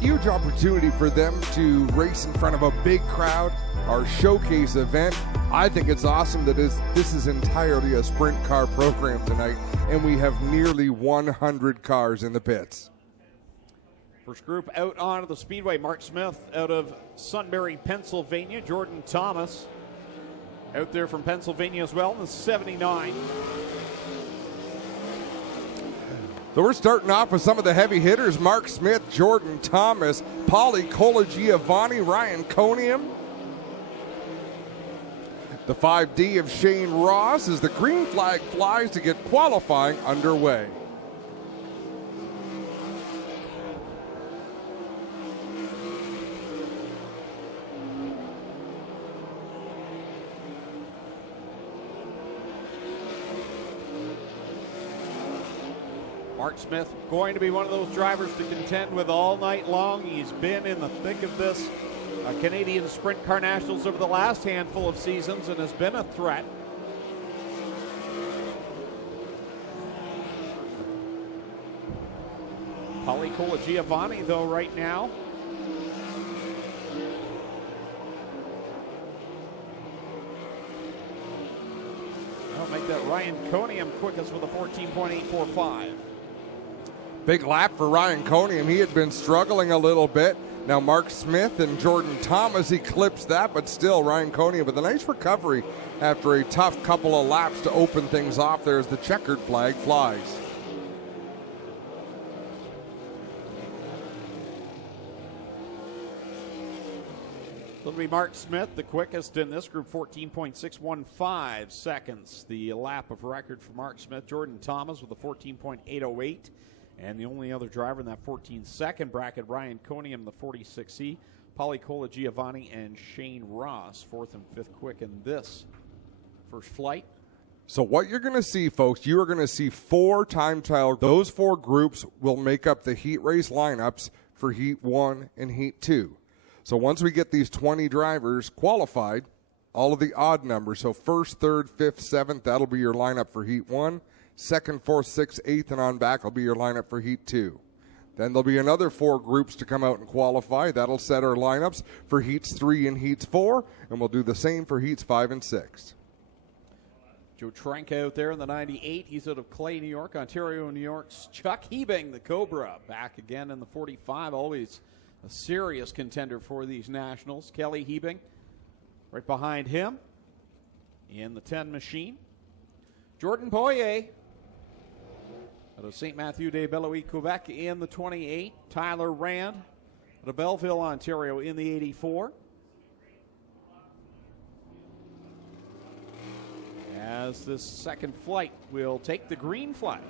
huge opportunity for them to race in front of a big crowd, our showcase event. I think it's awesome that this is entirely a sprint car program tonight, and we have nearly 100 cars in the pits. First group out onto the speedway, Mark Smith out of Sunbury, Pennsylvania. Jordan Thomas out there from Pennsylvania as well in the 79. So we're starting off with some of the heavy hitters: Mark Smith, Jordan Thomas, Paulie Colagiovanni, Ryan Coniam. The 5D of Shane Ross as the green flag flies to get qualifying underway. Mark Smith going to be one of those drivers to contend with all night long. He's been in the thick of this Canadian Sprint Car Nationals over the last handful of seasons and has been a threat. Paulie Colagiovanni, though, right now. That'll make that Ryan Coniam quickest with a 14.845. Big lap for Ryan Coniam. He had been struggling a little bit. Now Mark Smith and Jordan Thomas eclipsed that, but still Ryan Coniam with a nice recovery after a tough couple of laps to open things off there as the checkered flag flies. It'll be Mark Smith, the quickest in this group, 14.615 seconds. The lap of record for Mark Smith. Jordan Thomas with a 14.808. And the only other driver in that 14-second bracket, Ryan Coniam, the 46E, Paulie Colagiovanni, and Shane Ross, fourth and fifth quick in this first flight. So what you're going to see, folks, you are going to see 4 time trial. Those 4 groups will make up the heat race lineups for Heat 1 and Heat 2. So once we get these 20 drivers qualified, all of the odd numbers, so first, third, fifth, seventh, that'll be your lineup for Heat 1. Second, fourth, sixth, eighth, and on back will be your lineup for Heat 2. Then there'll be another 4 groups to come out and qualify. That'll set our lineups for Heats 3 and Heats 4, and we'll do the same for Heats 5 and 6. Joe Trank out there in the 98. He's out of Clay, New York. Ontario, New York's Chuck Hebing, the Cobra, back again in the 45. Always a serious contender for these nationals. Kelly Hebing right behind him in the 10 machine. Jordan Poirier out of St. Matthew de Beloit, Quebec in the 28. Tyler Rand out of Belleville, Ontario in the 84. As this second flight will take the green flag.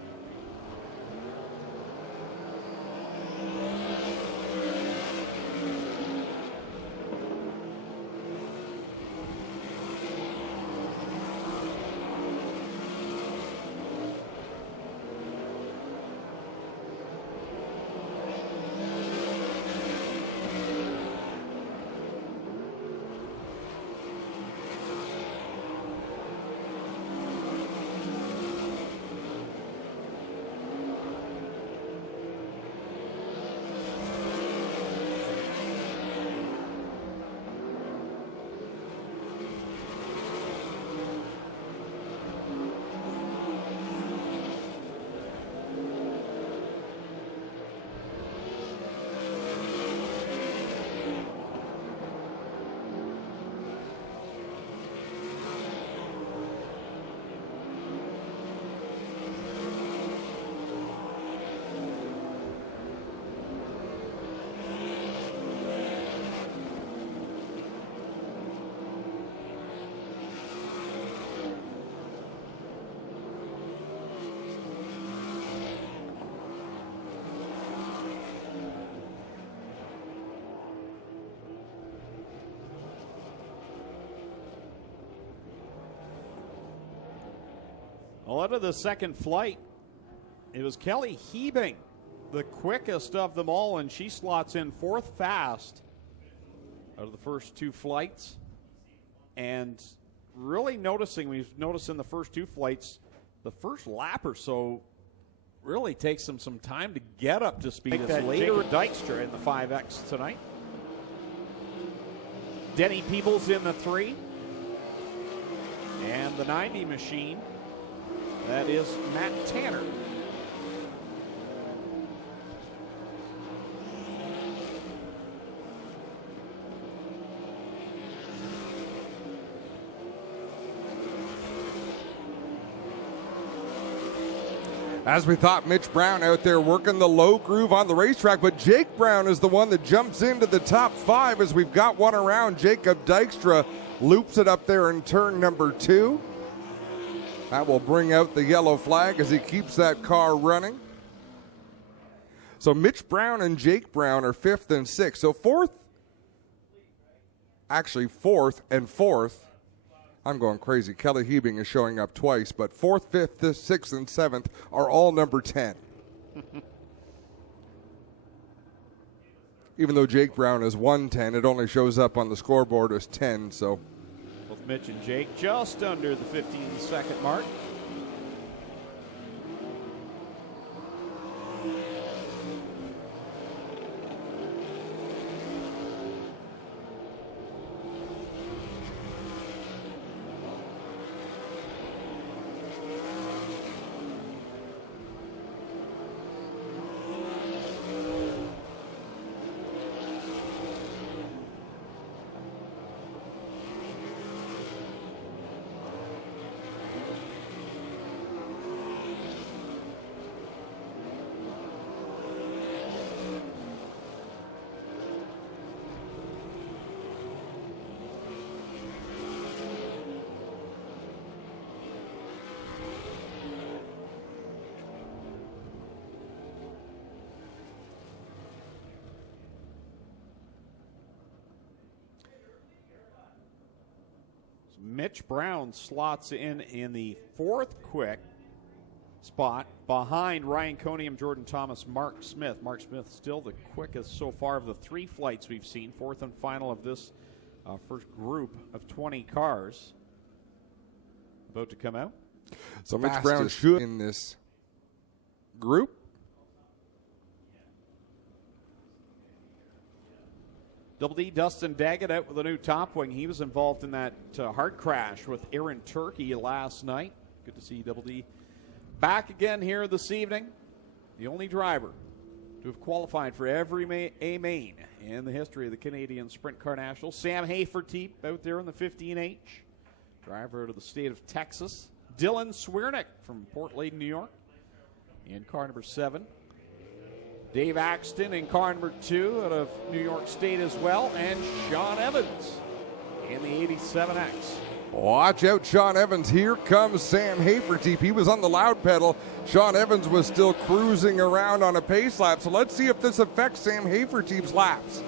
Well, out of the second flight, it was Kelly Hebing, the quickest of them all, and she slots in fourth fast out of the first 2 flights. And really noticing, we've noticed in the first 2 flights, the first lap or so, really takes them some time to get up to speed. Like It's that later Jacob Dykstra in the 5X tonight. Denny Peebles in the 3. And the 90 machine, that is Matt Tanner. As we thought, Mitch Brown out there working the low groove on the racetrack, but Jake Brown is the one that jumps into the top 5 as we've got one around. Jacob Dykstra loops it up there in turn number 2. That will bring out the yellow flag as he keeps that car running. So Mitch Brown and Jake Brown are 5th and 6th. So 4th and 4th. I'm going crazy. Kelly Hebing is showing up twice, but 4th, 5th, 6th, and 7th are all number 10. Even though Jake Brown is 110, it only shows up on the scoreboard as 10. So both Mitch and Jake just under the 15-second mark. Mitch Brown slots in the 4th quick spot behind Ryan Conium, Jordan Thomas, Mark Smith. Mark Smith still the quickest so far of the 3 flights we've seen. 4th and final of this first group of 20 cars about to come out. So Mitch Brown should in this group. Double D, Dustin Daggett out with a new top wing. He was involved in that hard crash with Aaron Turkey last night. Good to see Double D back again here this evening. The only driver to have qualified for every A main in the history of the Canadian Sprint Car Nationals. Sam Haferteep out there in the 15H. Driver out of the state of Texas. Dylan Swiernick from Port Leyden, New York, in car number 7. Dave Axton in car number 2 out of New York State as well, and Sean Evans in the 87X. Watch out, Sean Evans. Here comes Sam Haferteep. He was on the loud pedal. Sean Evans was still cruising around on a pace lap, so let's see if this affects Sam Haferteep's laps.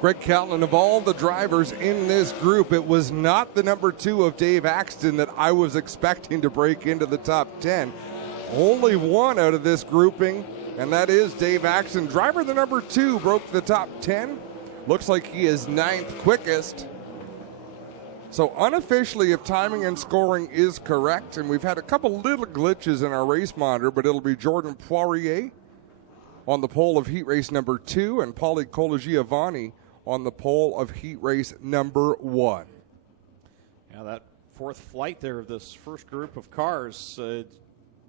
Greg Catlin, of all the drivers in this group, it was not the number 2 of Dave Axton that I was expecting to break into the top 10. Only one out of this grouping, and that is Dave Axton. Driver the number 2 broke the top 10. Looks like he is 9th quickest. So unofficially, if timing and scoring is correct, and we've had a couple little glitches in our race monitor, but it'll be Jordan Poirier on the pole of heat race number 2 and Paulie Colagiovanni on the pole of heat race number 1. Yeah, that 4th flight there of this first group of cars,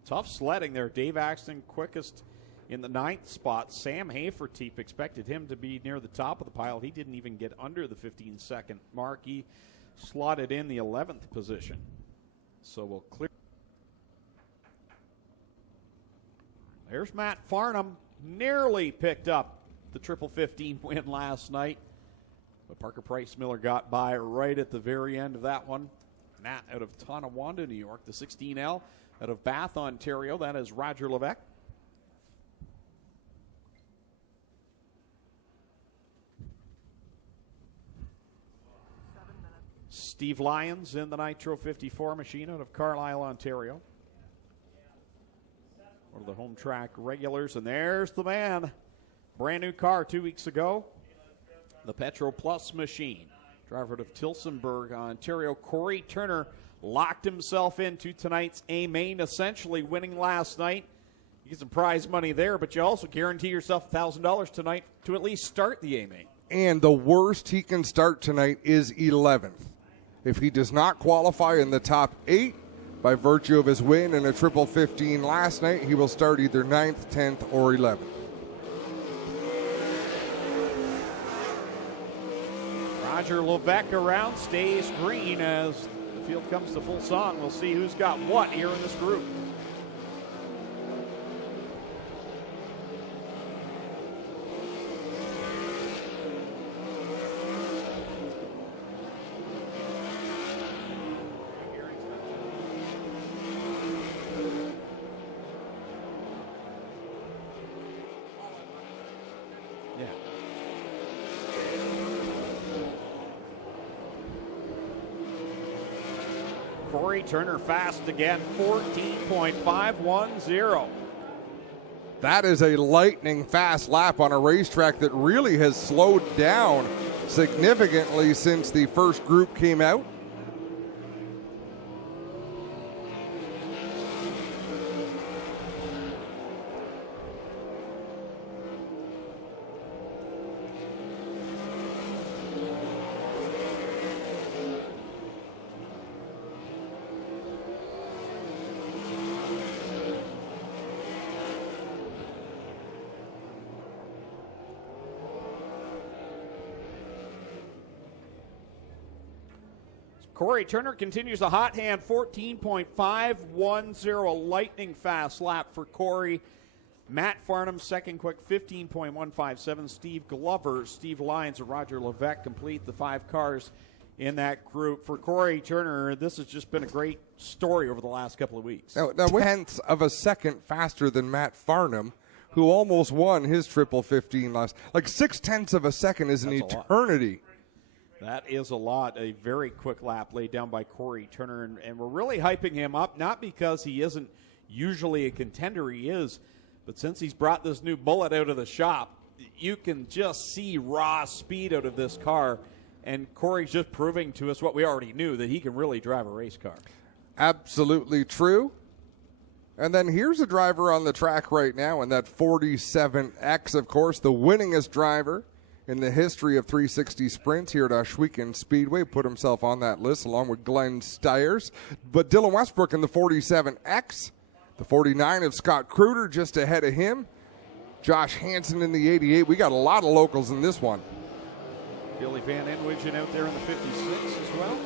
tough sledding there. Dave Axton quickest in the 9th spot. Sam Haferteep expected him to be near the top of the pile. He didn't even get under the 15-second mark. He slotted in the 11th position. So we'll clear. There's Matt Farnham. Nearly picked up the triple 15 win last night. But Parker Price Miller got by right at the very end of that one. Matt out of Tonawanda, New York, the 16L. Out of Bath, Ontario, that is Roger Levesque. Steve Lyons in the Nitro 54 machine out of Carlisle, Ontario. One of the home track regulars, and there's the man. Brand new car 2 weeks ago. The Petro Plus machine. Driver out of Tillsonburg, Ontario. Corey Turner locked himself into tonight's A main, essentially winning last night. You get some prize money there, but you also guarantee yourself $1,000 tonight to at least start the A main. And the worst he can start tonight is 11th. If he does not qualify in the top 8 by virtue of his win in a triple 15 last night, he will start either 9th, 10th, or 11th. Roger Levesque around, stays green as the field comes to full song. We'll see who's got what here in this group. Corey Turner fast again, 14.510. That is a lightning fast lap on a racetrack that really has slowed down significantly since the first group came out. Corey Turner continues the hot hand, 14.510, lightning fast lap for Corey. Matt Farnham, second quick, 15.157. Steve Glover, Steve Lyons, and Roger Levesque complete the 5 cars in that group. For Corey Turner, this has just been a great story over the last couple of weeks. Now tenths of a second faster than Matt Farnham, who almost won his triple 15 last. Like 0.6 of a second is an eternity. That is a lot. A very quick lap laid down by Corey Turner, and we're really hyping him up, not because he isn't usually a contender, he is, but since he's brought this new Bullet out of the shop, you can just see raw speed out of this car, and Corey's just proving to us what we already knew, that he can really drive a race car. Absolutely true. And then here's a driver on the track right now in that 47X, of course, the winningest driver in the history of 360 sprints here at Ohsweken Speedway. Put himself on that list along with Glenn Styres. But Dylan Westbrook in the 47X. The 49 of Scott Kruder just ahead of him. Josh Hansen in the 88. We got a lot of locals in this one. Billy Van Inwigen out there in the 56 as well.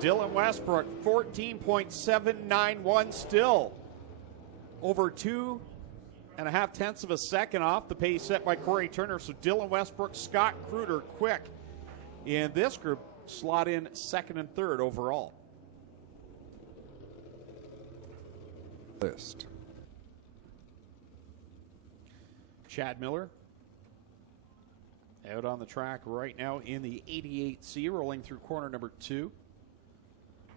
Dylan Westbrook, 14.791 still. Over 2.5 tenths of a second off the pace set by Corey Turner. So Dylan Westbrook, Scott Kruder, quick in this group, slot in second and third overall. List. Chad Miller out on the track right now in the 88C, rolling through corner number 2.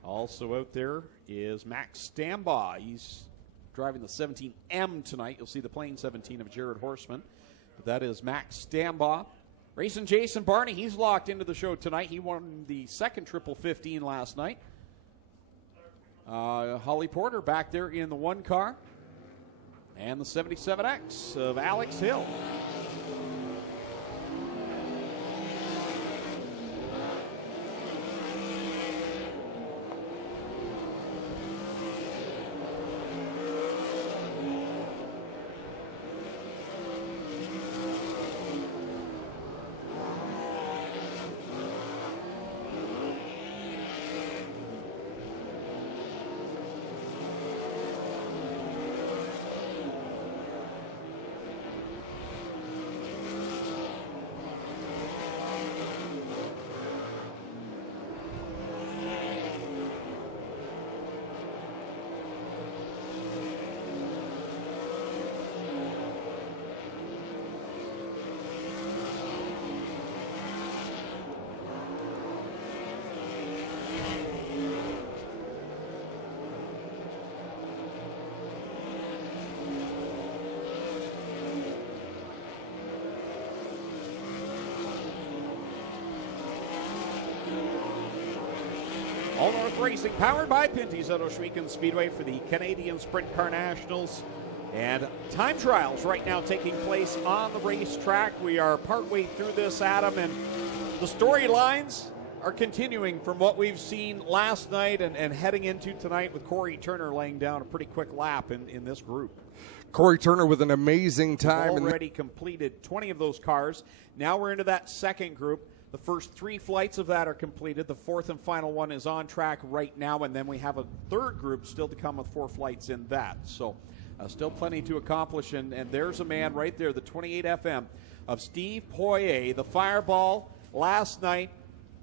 Also out there is Max Stambaugh. He's driving the 17M tonight. You'll see the plain 17 of Jared Horseman. But that is Max Stambaugh. Racing Jason Barney, he's locked into the show tonight. He won the second Triple 15 last night. Holly Porter back there in the 1 car. And the 77X of Alex Hill. All North Racing, powered by Pinty's at Oshwegan Speedway for the Canadian Sprint Car Nationals. And time trials right now taking place on the racetrack. We are partway through this, Adam, and the storylines are continuing from what we've seen last night and heading into tonight with Corey Turner laying down a pretty quick lap in this group. Corey Turner with an amazing time. We've already completed 20 of those cars. Now we're into that second group. The first 3 flights of that are completed. The fourth and final one is on track right now, and then we have a third group still to come with 4 flights in that. So still plenty to accomplish, and there's a man right there, the 28 FM of Steve Poirier, the Fireball, last night,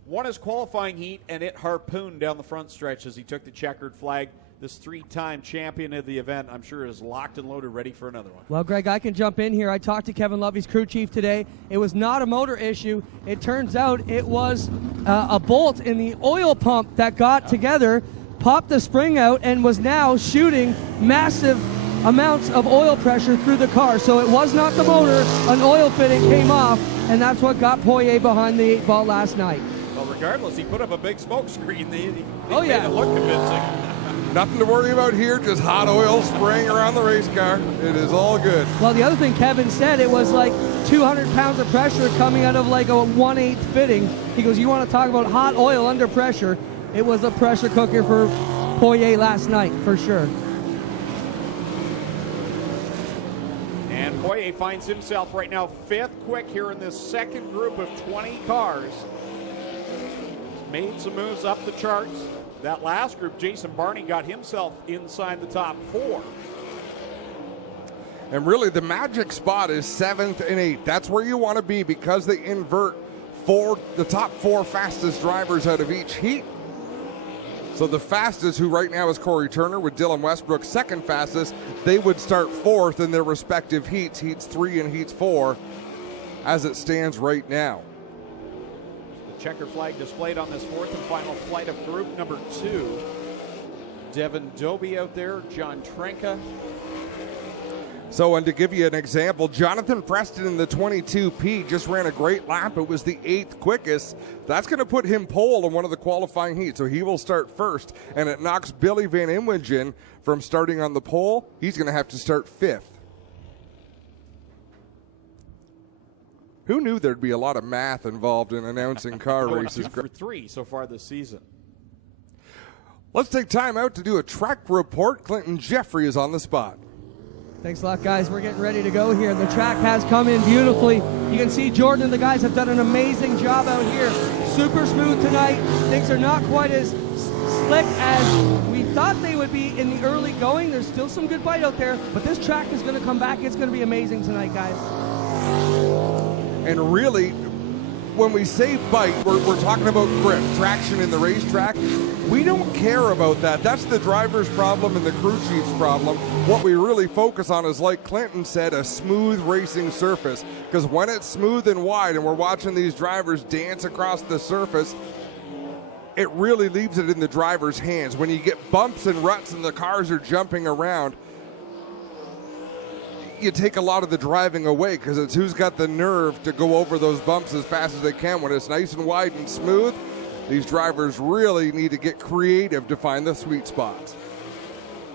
won his qualifying heat, and it harpooned down the front stretch as he took the checkered flag. This 3-time champion of the event, I'm sure, is locked and loaded, ready for another one. Well, Greg, I can jump in here. I talked to Kevin Lovey's crew chief today. It was not a motor issue. It turns out it was a bolt in the oil pump that got together, popped the spring out, and was now shooting massive amounts of oil pressure through the car. So it was not the motor. An oil fitting came off, and that's what got Poirier behind the 8 ball last night. Well, regardless, he put up a big smoke screen. They made yeah. it look convincing. Nothing to worry about here, just hot oil spraying around the race car. It is all good. Well, the other thing Kevin said, it was like 200 pounds of pressure coming out of like a 1/8 fitting. He goes, you want to talk about hot oil under pressure? It was a pressure cooker for Poirier last night, for sure. And Poirier finds himself right now 5th quick here in this second group of 20 cars. He's made some moves up the charts. That last group, Jason Barney got himself inside the top 4. And really, the magic spot is 7th and 8th. That's where you want to be because they invert the top 4 fastest drivers out of each heat. So the fastest, who right now is Corey Turner with Dylan Westbrook, second fastest, they would start 4th in their respective heats, heats 3 and heats 4, as it stands right now. Checker flag displayed on this 4th and final flight of group number 2. Devin Dobie out there, John Trenka. So, and to give you an example, Jonathan Preston in the 22P just ran a great lap. It was the 8th quickest. That's going to put him pole in one of the qualifying heats, so he will start first. And it knocks Billy Van Inwingen from starting on the pole. He's going to have to start 5th. Who knew there'd be a lot of math involved in announcing car races? 2 for 3 so far this season. Let's take time out to do a track report. Clinton Jeffrey is on the spot. Thanks a lot, guys. We're getting ready to go here. The track has come in beautifully. You can see Jordan and the guys have done an amazing job out here. Super smooth tonight. Things are not quite as slick as we thought they would be in the early going. There's still some good bite out there, but this track is going to come back. It's going to be amazing tonight, guys. And really, when we say bite, we're talking about grip, traction in the racetrack. We don't care about that. That's the driver's problem and the crew chief's problem. What we really focus on is, like Clinton said, a smooth racing surface. Because when it's smooth and wide and we're watching these drivers dance across the surface, it really leaves it in the driver's hands. When you get bumps and ruts and the cars are jumping around, you take a lot of the driving away because it's who's got the nerve to go over those bumps as fast as they can. When it's nice and wide and smooth, these drivers really need to get creative to find the sweet spots.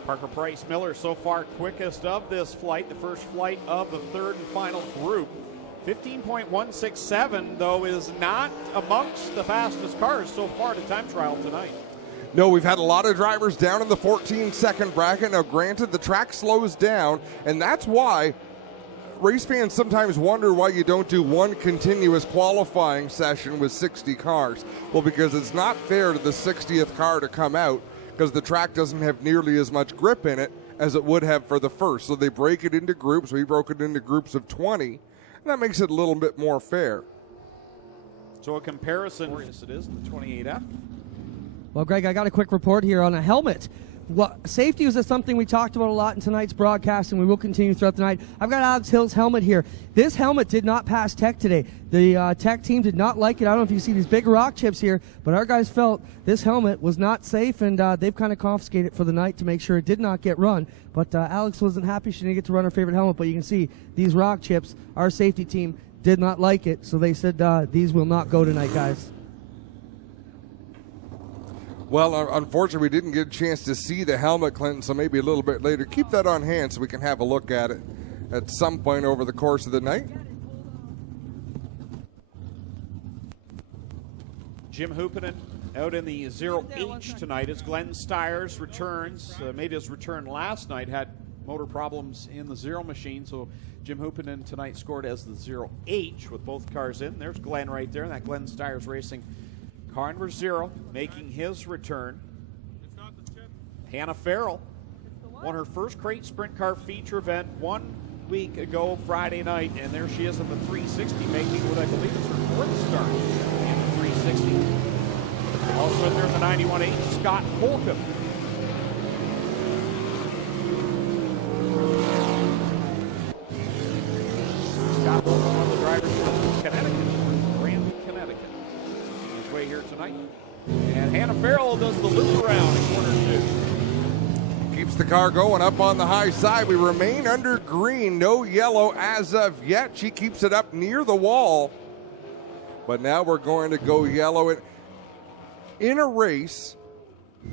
Parker Price Miller so far quickest of this flight, the first flight of the third and final group. 15.167, though, is not amongst the fastest cars so far to time trial tonight. No, we've had a lot of drivers down in the 14-second bracket. Now, granted, the track slows down, and that's why race fans sometimes wonder why you don't do one continuous qualifying session with 60 cars. Well, because it's not fair to the 60th car to come out because the track doesn't have nearly as much grip in it as it would have for the first. So they break it into groups. We broke it into groups of 20. And that makes it a little bit more fair. So a comparison, yes, it is, the 28F. Well, Greg, I got a quick report here on a helmet. Safety was something we talked about a lot in tonight's broadcast, and we will continue throughout the night. I've got Alex Hill's helmet here. This helmet did not pass tech today. The tech team did not like it. I don't know if you see these big rock chips here, but our guys felt this helmet was not safe, and they've kind of confiscated it for the night to make sure it did not get run. But Alex wasn't happy she didn't get to run her favorite helmet, but you can see these rock chips, our safety team did not like it, so they said these will not go tonight, guys. Well, unfortunately, we didn't get a chance to see the helmet, Clinton, so maybe a little bit later. Keep that on hand so we can have a look at it at some point over the course of the night. Jim Hoopinen out in the 0H tonight as Glenn Styres returns. Made his return last night, had motor problems in the Zero machine, so Jim Hoopinen tonight scored as the 0H with both cars in. There's Glenn right there, and that Glenn Styres Racing car number 0 making his return. Hannah Farrell won her first crate sprint car feature event 1 week ago Friday night, and there she is in the 360 making what I believe is her fourth start in the 360. Also in there in the 91H, Scott Holcomb. Scott Holcomb, one of the drivers from Connecticut, Brandon, Connecticut. Way here tonight. And Hannah Farrell does the loop around in corner 2. Keeps the car going up on the high side. We remain under green, no yellow as of yet. She keeps it up near the wall. But now we're going to go yellow. In a race,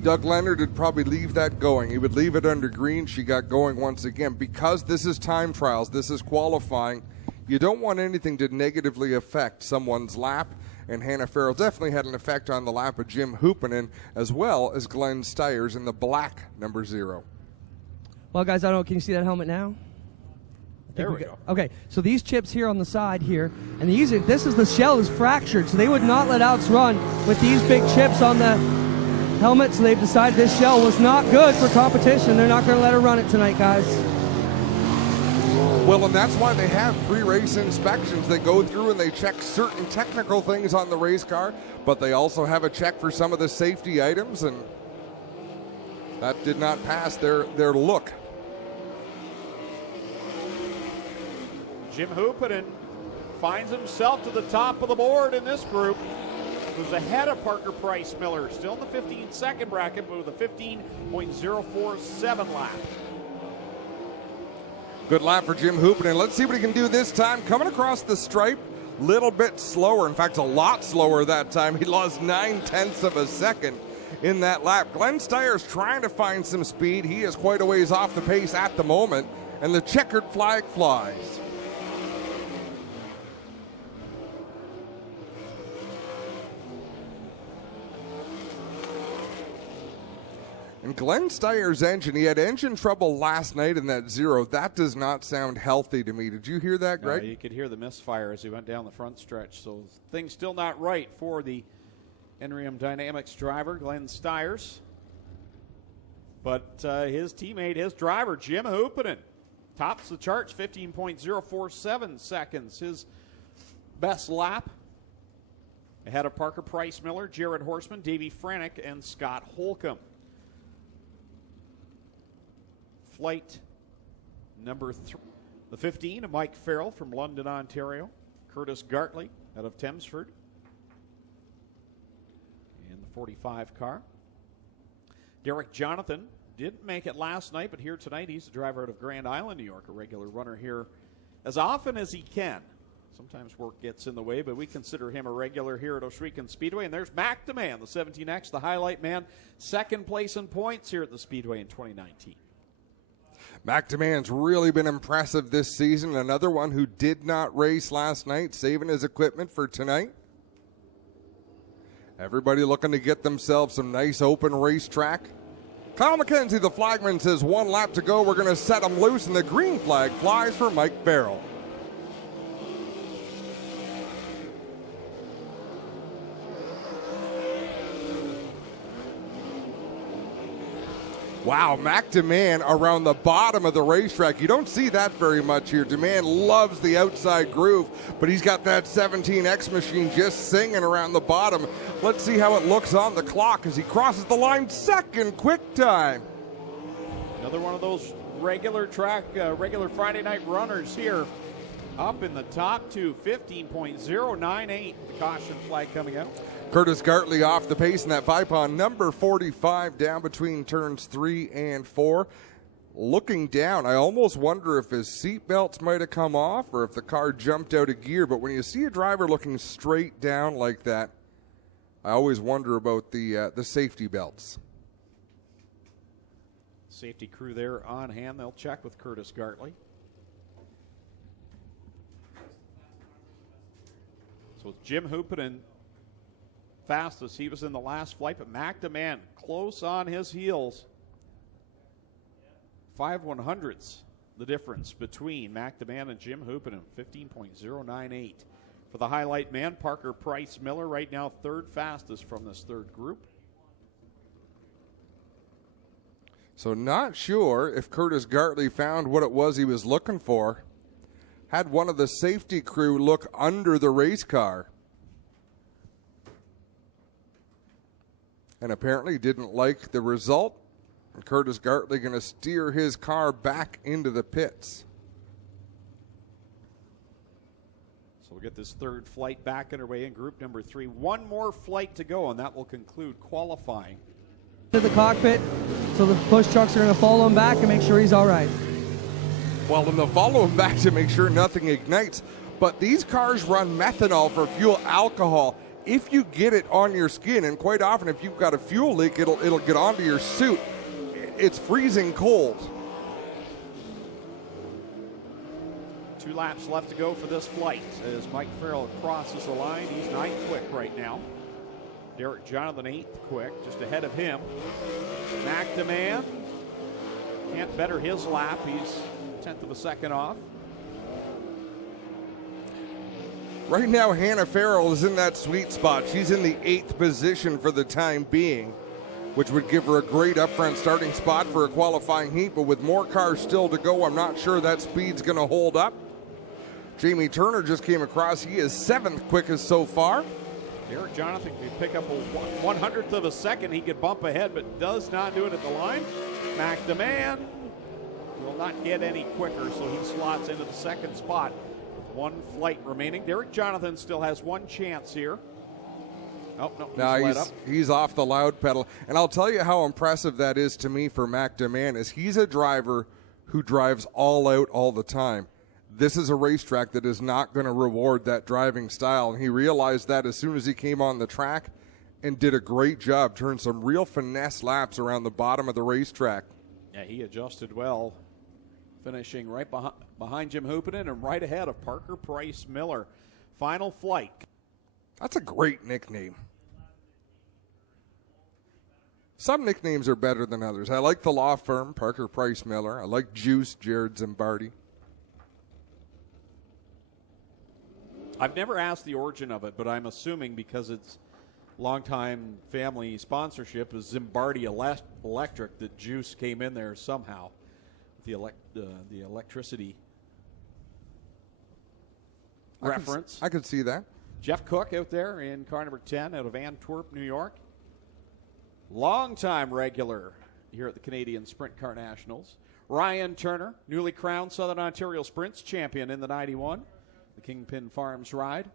Doug Leonard would probably leave that going. He would leave it under green. She got going once again. Because this is time trials, this is qualifying, you don't want anything to negatively affect someone's lap. And Hannah Farrell definitely had an effect on the lap of Jim Hoopinen, as well as Glenn Styres in the black number 0. Well, guys, I don't know. Can you see that helmet now? There we go. Okay, so these chips here on the side here, and this is the shell is fractured, so they would not let Alex run with these big chips on the helmet, so they've decided this shell was not good for competition. They're not going to let her run it tonight, guys. Well, and that's why they have pre-race inspections. They go through and they check certain technical things on the race car, but they also have a check for some of the safety items, and that did not pass their look. Jim Hoopinen finds himself to the top of the board in this group. Who's ahead of Parker Price Miller, still in the 15-second bracket, but with a 15.047 lap. Good lap for Jim Hoopinen. Let's see what he can do this time. Coming across the stripe, little bit slower. In fact, a lot slower that time. He lost 9/10 of a second in that lap. Glenn Styres trying to find some speed. He is quite a ways off the pace at the moment, and the checkered flag flies. And Glenn Styres' engine, he had engine trouble last night in that 0. That does not sound healthy to me. Did you hear that, Greg? You could hear the misfire as he went down the front stretch. So things still not right for the Enrium Dynamics driver, Glenn Styres. But his teammate, his driver, Jim Hoopinen, tops the charts, 15.047 seconds. His best lap ahead of Parker Price Miller, Jared Horseman, Davey Franick, and Scott Holcomb. Flight number 3. The 15 of Mike Farrell from London, Ontario. Curtis Gartley out of Thamesford in the 45 car. Derek Jonathan didn't make it last night, but here tonight he's the driver out of Grand Island, New York, a regular runner here as often as he can. Sometimes work gets in the way, but we consider him a regular here at Ohsweken Speedway. And there's Mac DeMan, the 17X, the highlight man, second place in points here at the Speedway in 2019. Mac DeMan's really been impressive this season. Another one who did not race last night, saving his equipment for tonight. Everybody looking to get themselves some nice open racetrack. Kyle McKenzie, the flagman, says 1 lap to go. We're going to set them loose, and the green flag flies for Mike Farrell. Wow, Mac DeMan around the bottom of the racetrack. You don't see that very much here. DeMan loves the outside groove, but he's got that 17X machine just singing around the bottom. Let's see how it looks on the clock as he crosses the line. Second quick time. Another one of those regular track, regular Friday night runners here. Up in the top two, 15.098. The caution flag coming out. Curtis Gartley off the pace in that Vipon, number 45, down between turns 3 and 4. Looking down, I almost wonder if his seat belts might have come off or if the car jumped out of gear. But when you see a driver looking straight down like that, I always wonder about the safety belts. Safety crew there on hand. They'll check with Curtis Gartley. So Jim Hoopinen fastest. He was in the last flight, but Mac DeMan close on his heels. 5/100ths the difference between Mac DeMan and Jim Hoopinen, 15.098. For the highlight man, Parker Price Miller, right now third fastest from this third group. So not sure if Curtis Gartley found what it was he was looking for. Had one of the safety crew look under the race car. And apparently didn't like the result. And Curtis Gartley going to steer his car back into the pits. So we'll get this third flight back underway in group number 3. One more flight to go, and that will conclude qualifying. To the cockpit, so the push trucks are going to follow him back and make sure he's all right. Well, then they'll follow him back to make sure nothing ignites. But these cars run methanol for fuel alcohol. If you get it on your skin, and quite often if you've got a fuel leak, it'll get onto your suit. It's freezing cold. 2 laps left to go for this flight as Mike Farrell crosses the line. He's 9th quick right now. Derek Jonathan 8th quick, just ahead of him. Mac DeMan can't better his lap. He's 1/10 of a second off. Right now, Hannah Farrell is in that sweet spot. She's in the 8th position for the time being, which would give her a great upfront starting spot for a qualifying heat. But with more cars still to go, I'm not sure that speed's going to hold up. Jamie Turner just came across. He is 7th quickest so far. Derek Jonathan can pick up a 1/100th of a second. He could bump ahead, but does not do it at the line. Mac DeMan will not get any quicker, so he slots into the 2nd spot. 1 flight remaining. Derek Jonathan still has 1 chance here. Oh, no, he's off the loud pedal. And I'll tell you how impressive that is to me for Mac DeMan is he's a driver who drives all out all the time. This is a racetrack that is not going to reward that driving style. And he realized that as soon as he came on the track and did a great job, turned some real finesse laps around the bottom of the racetrack. Yeah, he adjusted well, finishing right behind Jim Hoopinen and right ahead of Parker Price Miller. Final flight. That's a great nickname. Some nicknames are better than others. I like the law firm, Parker Price Miller. I like Juice, Jared Zimbardi. I've never asked the origin of it, but I'm assuming because it's longtime family sponsorship is Zimbardi Electric. The juice came in there somehow. The electricity reference. I could see that. Jeff Cook out there in car number 10 out of Antwerp, New York. Longtime regular here at the Canadian Sprint Car Nationals. Ryan Turner, newly crowned Southern Ontario Sprints champion in the 91, the Kingpin Farms ride.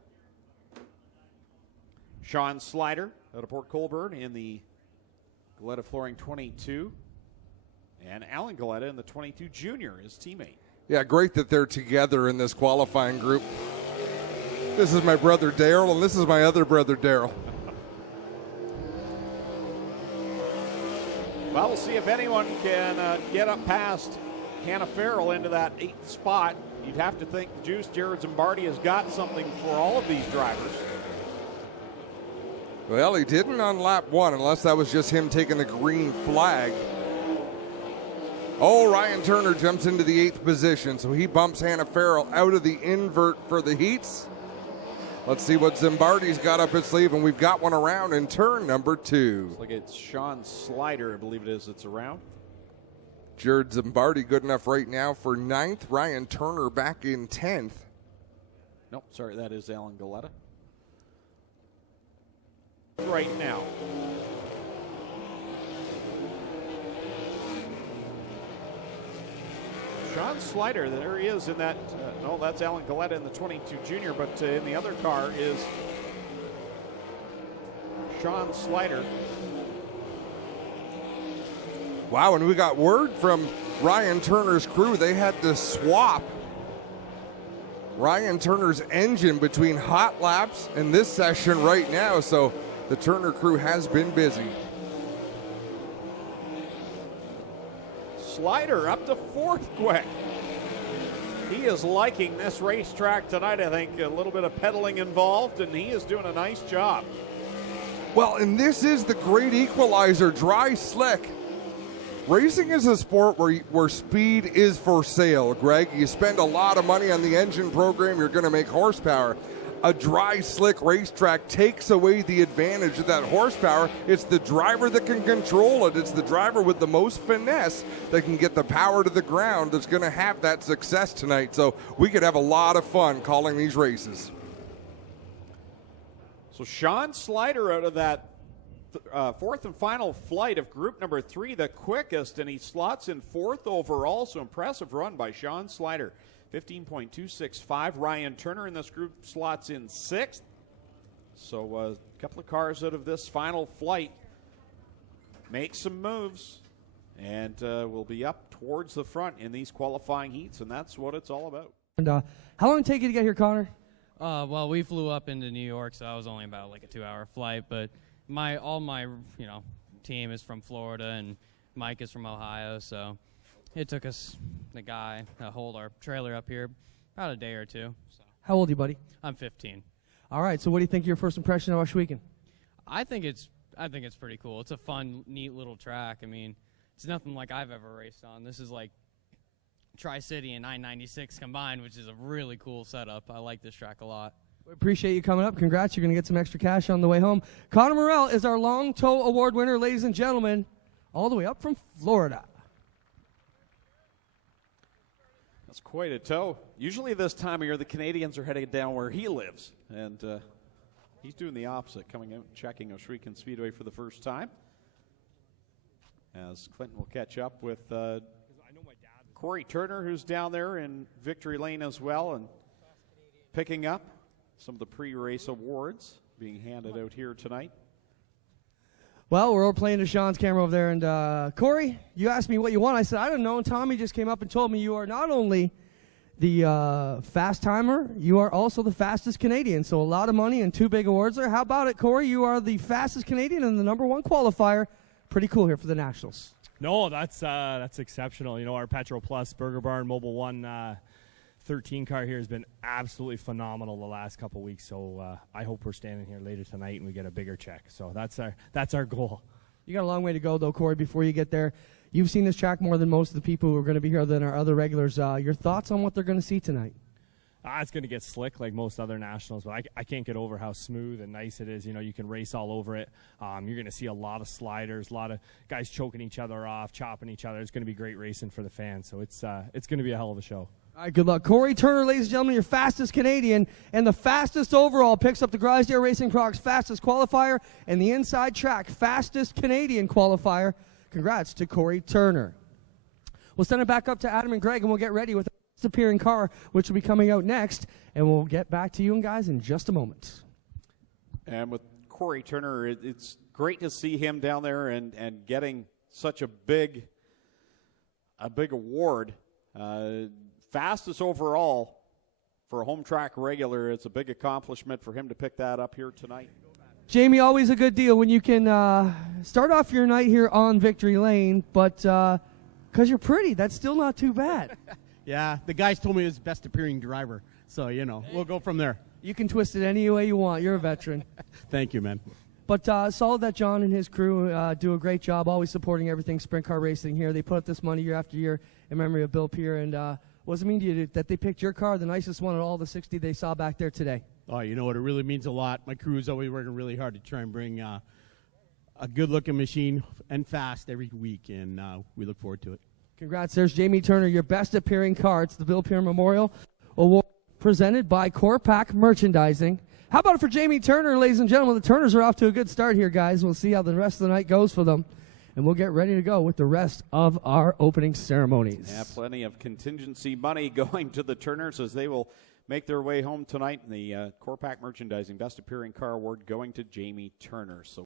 Sean Slider out of Port Colborne in the Goleta Flooring 22. And Alan Goleta in the 22 Junior, his teammate. Yeah, great that they're together in this qualifying group. This is my brother Daryl, and this is my other brother Daryl. Well, we'll see if anyone can get up past Hannah Farrell into that 8th spot. You'd have to think the Juice, Jared Zimbardi, has got something for all of these drivers. Well, he didn't on lap 1, unless that was just him taking the green flag. Oh, Ryan Turner jumps into the 8th position, so he bumps Hannah Farrell out of the invert for the heats. Let's see what Zimbardi's got up his sleeve, and we've got one around in turn number 2. Looks like it's Sean Slider, I believe it is, that's around. Jared Zimbardi good enough right now for 9th. Ryan Turner back in 10th. Nope, sorry, that is Alan Goleta. Right now. Sean Slider, there he is in that, no, that's Alan Goleta in the 22 Junior, but in the other car is Sean Slider. Wow, and we got word from Ryan Turner's crew. They had to swap Ryan Turner's engine between hot laps and this session right now, so the Turner crew has been busy. Slider up to 4th quick. He is liking this racetrack tonight. I think a little bit of pedaling involved, and he is doing a nice job. Well, and this is the great equalizer, dry slick. Racing is a sport where speed is for sale, Greg. You spend a lot of money on the engine program, you're going to make horsepower. A dry, slick racetrack takes away the advantage of that horsepower. It's the driver that can control it. It's the driver with the most finesse that can get the power to the ground that's going to have that success tonight. So we could have a lot of fun calling these races. So Sean Slider out of that 4th and final flight of group number 3, the quickest, and he slots in 4th overall. So impressive run by Sean Slider. 15.265. Ryan Turner in this group slots in 6th. So a couple of cars out of this final flight make some moves and will be up towards the front in these qualifying heats, and that's what it's all about. And how long did it take you to get here, Connor? Well, we flew up into New York, so that was only about like a 2-hour flight. But all my team is from Florida, and Mike is from Ohio, so it took us, the guy, to hold our trailer up here about a day or 2. So. How old are you, buddy? I'm 15. All right, so what do you think of your first impression of Ohsweken? I think it's pretty cool. It's a fun, neat little track. I mean, it's nothing like I've ever raced on. This is like Tri-City and I-96 combined, which is a really cool setup. I like this track a lot. We appreciate you coming up. Congrats, you're going to get some extra cash on the way home. Connor Morrell is our Long Tow Award winner, ladies and gentlemen, all the way up from Florida. That's quite a tow. Usually this time of year, the Canadians are heading down where he lives, and he's doing the opposite, coming out and checking Ohsweken Speedway for the first time. As Clinton will catch up with Corey Turner, who's down there in Victory Lane as well, and picking up some of the pre-race awards being handed out here tonight. Well, we're all playing to Sean's camera over there, and Corey, you asked me what you want. I said, I don't know, and Tommy just came up and told me you are not only the fast timer, you are also the fastest Canadian, so a lot of money and 2 big awards there. How about it, Corey? You are the fastest Canadian and the #1 qualifier. Pretty cool here for the Nationals. No, that's exceptional. You know, our Petro Plus Burger Barn Mobile 1 13 car here has been absolutely phenomenal the last couple weeks, so I hope we're standing here later tonight and we get a bigger check. So that's our goal. You got a long way to go, though, Corey, before you get there. You've seen this track more than most of the people who are going to be here than our other regulars. Your thoughts on what they're going to see tonight? It's going to get slick like most other nationals, but I can't get over how smooth and nice it is. You know, you can race all over it. You're going to see a lot of sliders, a lot of guys choking each other off, chopping each other. It's going to be great racing for the fans, so it's going to be a hell of a show. All right, good luck. Corey Turner, ladies and gentlemen, your fastest Canadian and the fastest overall, picks up the Grisdale Racing Products fastest qualifier and the inside track fastest Canadian qualifier. Congrats to Corey Turner. We'll send it back up to Adam and Greg, and we'll get ready with the best appearing car, which will be coming out next, and we'll get back to you and guys in just a moment. And with Corey Turner, it's great to see him down there and getting such a big award. Fastest overall for a home track regular. It's a big accomplishment for him to pick that up here tonight. Jamie, always a good deal when you can start off your night here on Victory Lane, but because you're pretty, that's still not too bad. Yeah, the guys told me he was best appearing driver, so, you know, we'll go from there. You can twist it any way you want. You're a veteran. Thank you, man. But solid that John and his crew do a great job, always supporting everything sprint car racing here. They put up this money year after year in memory of Bill Peer. And what does it mean to you that they picked your car, the nicest one of all the 60 they saw back there today? Oh, you know what? It really means a lot. My crew is always working really hard to try and bring a good-looking machine and fast every week, and we look forward to it. Congrats. There's Jamie Turner, your best appearing car. It's the Bill Peer Memorial Award presented by Corpac Merchandising. How about it for Jamie Turner, ladies and gentlemen? The Turners are off to a good start here, guys. We'll see how the rest of the night goes for them, and we'll get ready to go with the rest of our opening ceremonies. Yeah, plenty of contingency money going to the Turners as they will make their way home tonight. And the Corpac Merchandising Best Appearing Car Award going to Jamie Turner. So